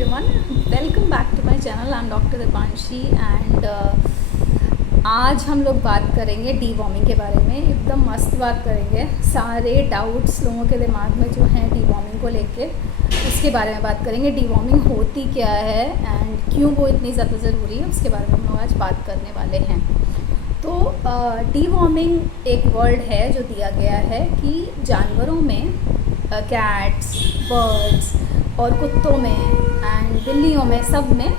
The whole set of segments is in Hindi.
Everyone, welcome back to my channel. I am doctor Deepanshi and आज हम लोग बात करेंगे डीवॉर्मिंग के बारे में। एकदम मस्त बात करेंगे। सारे डाउट्स लोगों के दिमाग में जो हैं डीवॉर्मिंग को लेके, उसके बारे में बात करेंगे। डीवॉर्मिंग होती क्या है एंड क्यों वो इतनी ज़्यादा ज़रूरी है, उसके बारे में हम लोग आज बात करने वाले हैं। तो डीवॉर्मिंग एक वर्ड है जो दिया गया है कि जानवरों में, कैट्स, बर्ड्स और कुत्तों में एंड बिल्लियों में, सब में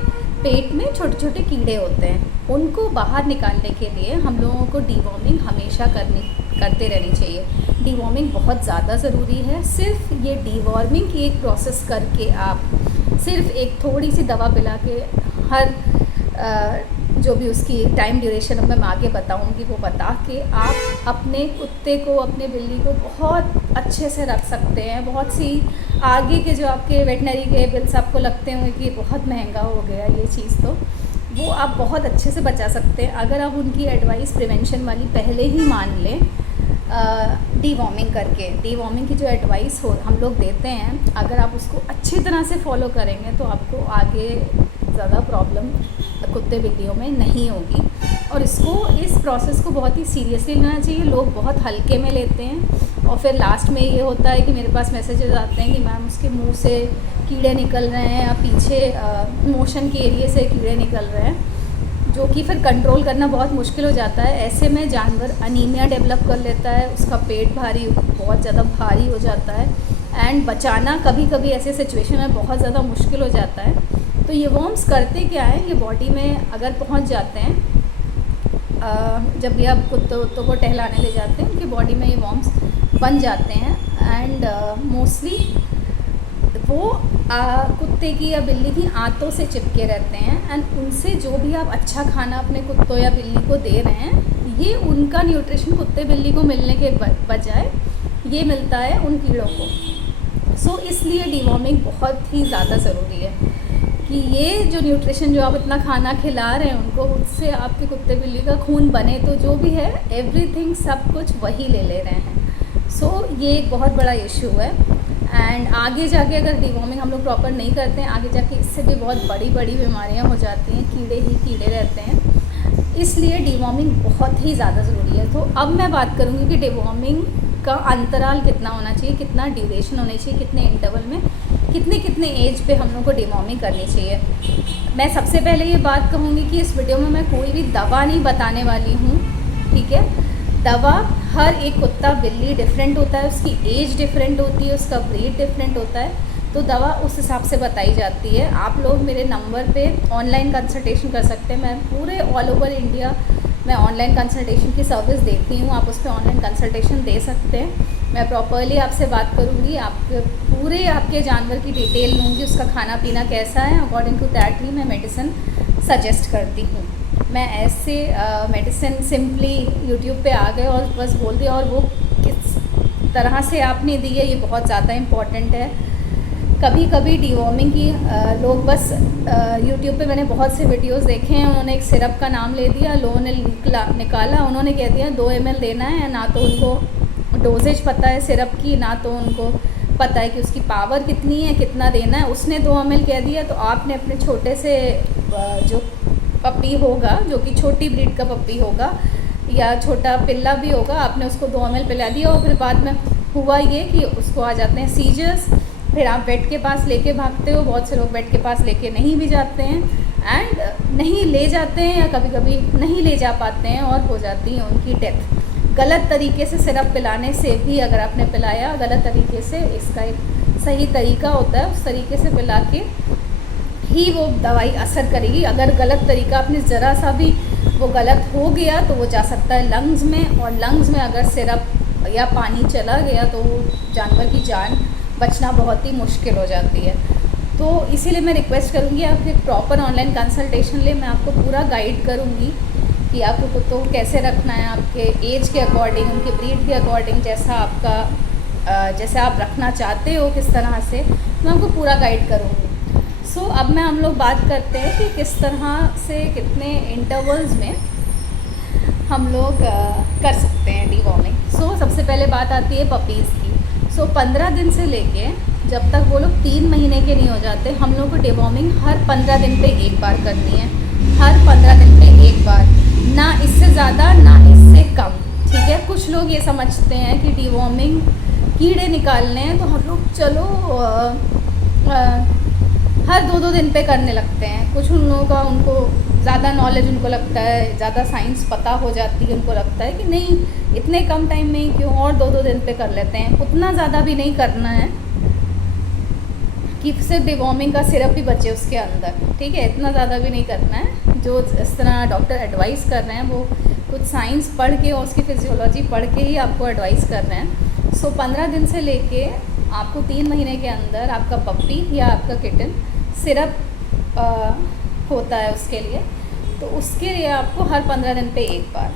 पेट में छोटे छोटे कीड़े होते हैं। उनको बाहर निकालने के लिए हम लोगों को डीवॉर्मिंग हमेशा करते रहनी चाहिए। डीवॉर्मिंग बहुत ज़्यादा ज़रूरी है। सिर्फ ये डीवॉर्मिंग की एक प्रोसेस करके आप सिर्फ एक थोड़ी सी दवा पिला के हर जो भी उसकी टाइम ड्यूरेशन अब मैं आगे बताऊंगी वो बता के आप अपने कुत्ते को, अपने बिल्ली को बहुत अच्छे से रख सकते हैं। बहुत सी आगे के जो आपके वेटनरी के बिल्स आपको लगते होंगे कि बहुत महंगा हो गया ये चीज़, तो वो आप बहुत अच्छे से बचा सकते हैं अगर आप उनकी एडवाइस प्रिवेंशन वाली पहले ही मान लें। डीवॉर्मिंग करके, डीवॉर्मिंग की जो एडवाइस हम लोग देते हैं, अगर आप उसको अच्छी तरह से फॉलो करेंगे तो आपको आगे ज़्यादा प्रॉब्लम कुत्ते बिल्लियों में नहीं होगी। और इस प्रोसेस को बहुत ही सीरियसली लेना चाहिए। लोग बहुत हल्के में लेते हैं और फिर लास्ट में ये होता है कि मेरे पास मैसेजेस आते हैं कि मैम उसके मुंह से कीड़े निकल रहे हैं या पीछे मोशन के एरिए से कीड़े निकल रहे हैं, जो कि फिर कंट्रोल करना बहुत मुश्किल हो जाता है। ऐसे में जानवर अनीमिया डेवलप कर लेता है, उसका पेट बहुत ज़्यादा भारी हो जाता है एंड बचाना कभी कभी ऐसे सिचुएशन में बहुत ज़्यादा मुश्किल हो जाता है। तो ये वर्म्स करते क्या है, ये बॉडी में अगर पहुंच जाते हैं, जब भी आप कुत्तों को टहलाने ले जाते हैं, उनकी बॉडी में ये वर्म्स बन जाते हैं एंड मोस्टली वो कुत्ते की या बिल्ली की आंतों से चिपके रहते हैं एंड उनसे जो भी आप अच्छा खाना अपने कुत्तों या बिल्ली को दे रहे हैं, ये उनका न्यूट्रिशन कुत्ते बिल्ली को मिलने के बजाय ये मिलता है उन कीड़ों को। सो इसलिए डीवॉर्मिंग बहुत ही ज़्यादा ज़रूरी है कि ये जो न्यूट्रिशन, जो आप इतना खाना खिला रहे हैं उनको, उससे आपके कुत्ते बिल्ली का खून बने, तो जो भी है एवरीथिंग सब कुछ वही ले रहे हैं। सो ये एक बहुत बड़ा इशू है एंड आगे जाके अगर डीवॉर्मिंग हम लोग प्रॉपर नहीं करते हैं, आगे जाके इससे भी बहुत बड़ी बड़ी बीमारियां हो जाती हैं। कीड़े ही कीड़े रहते हैं, इसलिए डीवॉर्मिंग बहुत ही ज़्यादा ज़रूरी है। तो अब मैं बात करूँगी कि डीवॉर्मिंग का अंतराल कितना होना चाहिए, कितना ड्यूरेशन होनी चाहिए, कितने इंटरवल में, कितने एज पे हम लोग को डीवॉर्मिंग करनी चाहिए। मैं सबसे पहले ये बात कहूँगी कि इस वीडियो में मैं कोई भी दवा नहीं बताने वाली हूँ, ठीक है। दवा, हर एक कुत्ता बिल्ली डिफरेंट होता है, उसकी एज डिफरेंट होती है, उसका ब्रीड डिफरेंट होता है, तो दवा उस हिसाब से बताई जाती है। आप लोग मेरे नंबर पे ऑनलाइन कंसल्टेशन कर सकते हैं। मैं पूरे ऑल ओवर इंडिया मैं ऑनलाइन कंसल्टेशन की सर्विस देती हूँ। आप उस पर ऑनलाइन कंसल्टेशन दे सकते हैं। मैं प्रॉपरली आपसे बात करूँगी, आपके जानवर की डिटेल लूँगी, उसका खाना पीना कैसा है, अकॉर्डिंग टू दैट ही मैं मेडिसिन सजेस्ट करती हूँ। मैं ऐसे मेडिसिन सिंपली यूट्यूब पे आ गए और बस बोल दिया, और वो किस तरह से आपने दी है ये बहुत ज़्यादा इम्पॉर्टेंट है। कभी कभी डीवॉर्मिंग की लोग बस यूट्यूब पे मैंने बहुत से वीडियोस देखे हैं, उन्होंने एक सिरप का नाम ले दिया, लोगों ने निकाला, उन्होंने कह दिया 2 ml देना है। ना तो उनको डोजेज पता है सिरप की, ना तो उनको पता है कि उसकी पावर कितनी है, कितना देना है। उसने 2 ml कह दिया, तो आपने अपने छोटे से जो पपी होगा, जो कि छोटी ब्रीड का पपी होगा या छोटा पिल्ला भी होगा, आपने उसको 2 ml पिला दिया और फिर बाद में हुआ ये कि उसको आ जाते हैं सीजर्स। फिर आप वेट के पास लेके भागते हो, बहुत से लोग वेट के पास लेके नहीं भी जाते हैं एंड नहीं ले जाते हैं या कभी कभी नहीं ले जा पाते हैं और हो जाती है उनकी डेथ। गलत तरीके से सिरप पिलाने से भी, अगर आपने पिलाया गलत तरीके से, इसका एक सही तरीका होता है, उस तरीके से पिला के ही वो दवाई असर करेगी। अगर गलत तरीका आपने ज़रा सा भी वो गलत हो गया तो वो जा सकता है लंग्स में, और लंग्स में अगर सिरप या पानी चला गया तो वो जानवर की जान बचना बहुत ही मुश्किल हो जाती है। तो इसीलिए मैं रिक्वेस्ट करूँगी आप एक प्रॉपर ऑनलाइन कंसल्टेशन ले। मैं आपको पूरा गाइड करूँगी कि आपको कुत्तों को कैसे रखना है, आपके एज के अकॉर्डिंग, उनके ब्रीड के अकॉर्डिंग, जैसे आप रखना चाहते हो किस तरह से, मैं आपको पूरा गाइड करूँगी। सो अब हम लोग बात करते हैं कि किस तरह से, कितने इंटरवल्स में हम लोग कर सकते हैं डीवॉर्मिंग। सो सबसे पहले बात आती है पपीज़ की। सो 15 दिन से लेके जब तक वो लोग 3 महीने के नहीं हो जाते, हम लोग को डिवॉर्मिंग हर 15 दिन पे एक बार करनी है, हर 15 दिन पे एक बार, ना इससे ज़्यादा ना इससे कम, ठीक है। कुछ लोग ये समझते हैं कि डिवॉर्मिंग कीड़े निकालने हैं तो हम लोग चलो हर 2-2 दिन पे करने लगते हैं। कुछ उन लोगों का, उनको ज़्यादा नॉलेज उनको लगता है, ज़्यादा साइंस पता हो जाती है, उनको लगता है कि नहीं इतने कम टाइम में ही क्यों, और 2-2 दिन पे कर लेते हैं। उतना ज़्यादा भी नहीं करना है कि सिर्फ डिवॉर्मिंग का सिरप ही बचे उसके अंदर, ठीक है। इतना ज़्यादा भी नहीं करना है। जो इस तरह डॉक्टर एडवाइस कर रहे हैं वो कुछ साइंस पढ़ के और उसकी फिजियोलॉजी पढ़ के ही आपको एडवाइस कर रहे हैं। सो 15 दिन से लेके आपको 3 महीने के अंदर आपका पप्पी या आपका किटन सिरप होता है उसके लिए, तो उसके लिए आपको हर 15 दिन पे एक बार,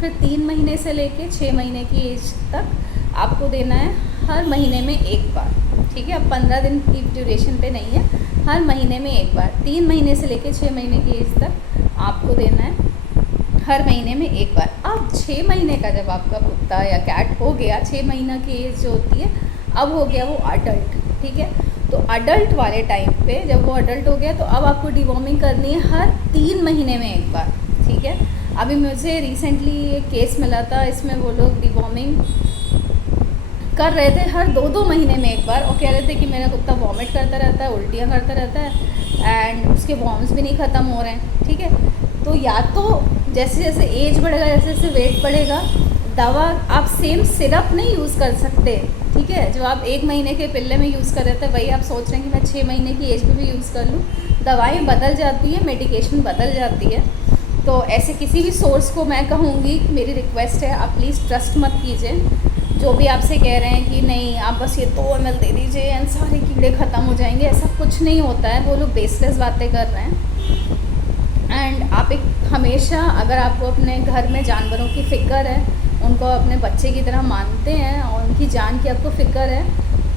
फिर 3 महीने से लेके 6 महीने की एज तक आपको देना है हर महीने में एक बार, ठीक है। अब 15 दिन की ड्यूरेशन पे नहीं है, हर महीने में एक बार। 3 महीने से लेके 6 महीने की एज तक आपको देना है हर महीने में एक बार। अब 6 महीने का जब आपका कुत्ता या कैट हो गया, 6 महीना की एज जो होती है, अब हो गया वो अडल्ट, ठीक है। तो अडल्ट वाले टाइम पे जब वो अडल्ट हो गया तो अब आपको डिवॉर्मिंग करनी है हर 3 महीने में एक बार, ठीक है। अभी मुझे रिसेंटली एक केस मिला था, इसमें वो लोग डिवॉर्मिंग कर रहे थे हर 2-2 महीने में एक बार, और कह रहे थे कि मेरा कुत्ता वॉमिट करता रहता है, उल्टियाँ करता रहता है एंड उसके वॉर्म्स भी नहीं ख़त्म हो रहे हैं, ठीक है। तो या तो जैसे जैसे एज बढ़ेगा, जैसे जैसे वेट बढ़ेगा, दवा आप सेम सिरप नहीं यूज़ कर सकते, ठीक है। जो आप 1 महीने के पिल्ले में यूज़ कर रहे थे वही आप सोच रहे हैं कि मैं 6 महीने की एज पे भी यूज़ कर लूँ। दवाएं बदल जाती है, मेडिकेशन बदल जाती है। तो ऐसे किसी भी सोर्स को मैं कहूँगी, मेरी रिक्वेस्ट है आप प्लीज़ ट्रस्ट मत कीजिए। जो भी आपसे कह रहे हैं कि नहीं आप बस ये 2 ml दे दीजिए एंड सारे कीड़े ख़त्म हो जाएंगे, ऐसा कुछ नहीं होता है। वो लोग बेसलेस बातें कर रहे हैं। एंड आप एक हमेशा, अगर आपको अपने घर में जानवरों की फ़िक्र है, उनको अपने बच्चे की तरह मानते हैं और उनकी जान की आपको फ़िक्र है,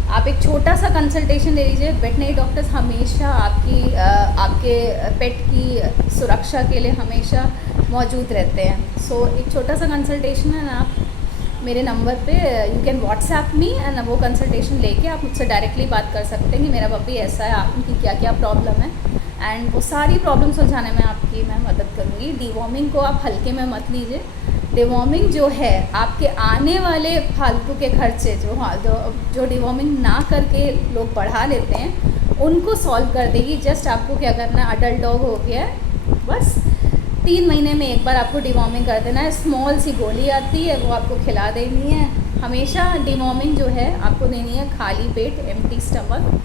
आप एक छोटा सा कंसल्टेशन ले लीजिए। वेटनरी डॉक्टर्स हमेशा आपके पेट की सुरक्षा के लिए हमेशा मौजूद रहते हैं। सो एक छोटा सा कंसल्टेशन है ना, आप मेरे नंबर पे you can WhatsApp me and वो कंसल्टेशन लेके आप मुझसे डायरेक्टली बात कर सकते हैं कि मेरा पप्पी ऐसा है, आप उनकी क्या क्या प्रॉब्लम है, एंड वो सारी प्रॉब्लम सुलझाने में आपकी मैं मदद करूँगी। डिवॉर्मिंग को आप हल्के में मत लीजिए। डिवॉर्मिंग जो है आपके आने वाले फालतू के खर्चे जो डिवॉर्मिंग ना करके लोग बढ़ा लेते हैं, उनको सॉल्व कर देगी। जस्ट आपको क्या करना है, अडल्ट डॉग हो गया है, बस 3 महीने में एक बार आपको डिवॉर्मिंग कर देना है। स्मॉल सी गोली आती है, वो आपको खिला देनी है। हमेशा डिवॉर्मिंग जो है आपको देनी है खाली पेट, एम्प्टी स्टमक।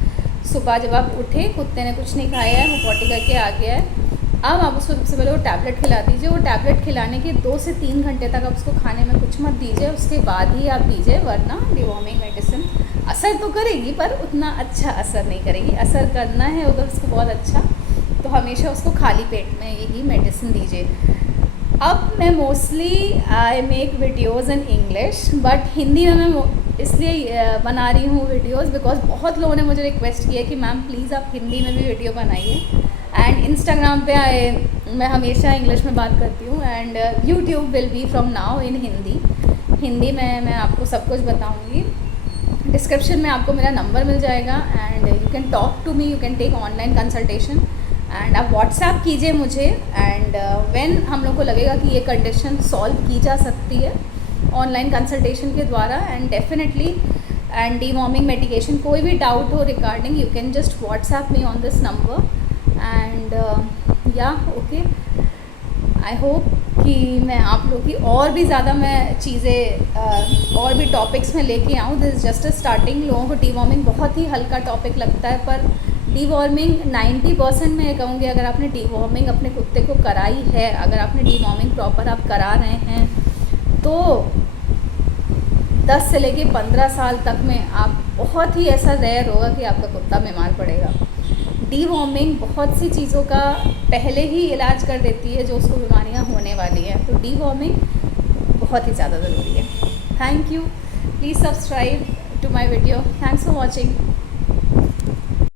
सुबह जब आप उठे, कुत्ते ने कुछ नहीं खाया है, वो पॉटी करके आ गया है, अब आप उसको सबसे पहले वो टैबलेट खिला दीजिए। वो टैबलेट खिलाने के 2 से 3 घंटे तक आप उसको खाने में कुछ मत दीजिए, उसके बाद ही आप दीजिए, वरना डिवॉर्मिंग मेडिसिन असर तो करेगी पर उतना अच्छा असर नहीं करेगी। असर करना है अगर उसको बहुत अच्छा, तो हमेशा उसको खाली पेट में यही मेडिसिन दीजिए। अब मैं mostly I make videos in English, but Hindi में मैं इसलिए बना रही हूँ वीडियोज़ बिकॉज बहुत लोगों ने मुझे रिक्वेस्ट किया कि मैम प्लीज़ आप हिंदी में भी वीडियो बनाइए। एंड इंस्टाग्राम पे मैं हमेशा इंग्लिश में बात करती हूँ, and YouTube will be from now in Hindi में मैं आपको सब कुछ बताऊँगी। डिस्क्रिप्शन में आपको मेरा नंबर मिल जाएगा and you can talk to me, you can take online consultation and आप व्हाट्सएप कीजिए मुझे। एंड व्हेन हम लोग को लगेगा कि ये कंडीशन सॉल्व की जा सकती है ऑनलाइन कंसल्टेशन के द्वारा, and definitely and deworming medication, कोई भी डाउट हो regarding, you can just WhatsApp me on this number. And या ओके, आई होप कि मैं आप लोग की और भी ज़्यादा मैं चीज़ें और भी टॉपिक्स में लेके आऊँ। This is just a starting. लोगों को डिवॉर्मिंग बहुत ही हल्का टॉपिक लगता है, पर डिवॉर्मिंग 90% मैं कहूँगी, अगर आपने डिवॉर्मिंग अपने कुत्ते को कराई है, अगर आपने डिवॉर्मिंग प्रॉपर आप करा रहे हैं, तो 10 से लेके 15 साल तक में आप बहुत ही ऐसा रेयर होगा कि आपका कुत्ता बीमार पड़ेगा। डिवॉर्मिंग बहुत सी चीज़ों का पहले ही इलाज कर देती है जो उसको बीमारियां होने वाली हैं, तो डिवॉर्मिंग बहुत ही ज़्यादा ज़रूरी है। Thank you, please subscribe to my video. Thanks for watching.